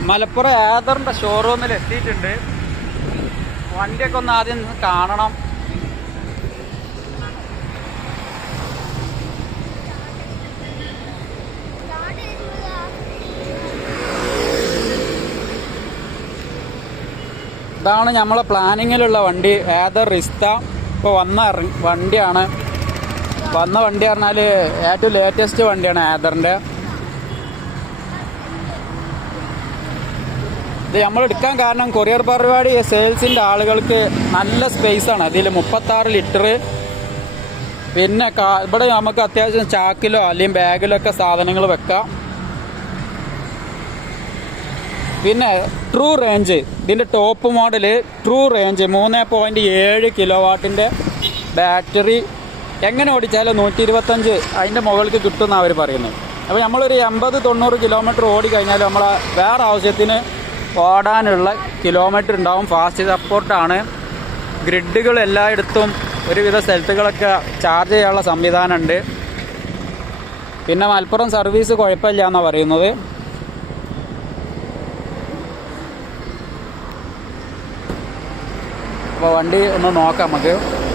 മലപ്പുറം ഏതറിന്റെ ഷോറൂമിൽ എത്തിയിട്ടുണ്ട്. വണ്ടിയൊക്കെ ഒന്ന് ആദ്യം കാണണം. ഇതാണ് നമ്മളെ പ്ലാനിങ്ങിലുള്ള വണ്ടി. ഏതർ റിസ്ത. ഇപ്പോൾ വന്ന വണ്ടിയാണ്. വന്ന വണ്ടി പറഞ്ഞാൽ ഏറ്റവും ലേറ്റസ്റ്റ് വണ്ടിയാണ് ഏതറിന്റെ ഇത് നമ്മൾ എടുക്കാൻ കാരണം കൊറിയർ പരിപാടി സെയിൽസിന്റെ ആളുകൾക്ക് നല്ല സ്പേസ് ആണ്. അതിൽ മുപ്പത്താറ് ലിറ്റർ പിന്നെ ഇവിടെ നമുക്ക് അത്യാവശ്യം ചാക്കിലോ അല്ലെങ്കിൽ ബാഗിലോ ഒക്കെ സാധനങ്ങൾ വെക്കാം. പിന്നെ ട്രൂ റേഞ്ച് ഇതിന്റെ ടോപ്പ് മോഡൽ ട്രൂ റേഞ്ച് മൂന്ന് പോയിന്റ് ഏഴ് കിലോ വാട്ടിന്റെ ബാറ്ററി എങ്ങനെ ഓടിച്ചാലും നൂറ്റി ഇരുപത്തഞ്ച് അതിന്റെ മുകൾക്ക് കിട്ടുമെന്നാണ് അവർ പറയുന്നത്. അപ്പോൾ നമ്മളൊരു എൺപത് തൊണ്ണൂറ് കിലോമീറ്റർ ഓടി കഴിഞ്ഞാൽ നമ്മളെ വേറെ ആവശ്യത്തിന് ഓടാനുള്ള കിലോമീറ്റർ ഉണ്ടാവും. ഫാസ്റ്റ് സപ്പോർട്ടാണ് ഗ്രിഡുകൾ എല്ലായിടത്തും ഒരുവിധ സ്ഥലത്തുകളൊക്കെ ചാർജ് ചെയ്യാനുള്ള സംവിധാനമുണ്ട്. പിന്നെ മലപ്പുറം സർവീസ് കുഴപ്പമില്ല എന്നാണ് പറയുന്നത്. അപ്പോൾ വണ്ടി ഒന്ന് നോക്കാം നമുക്ക്.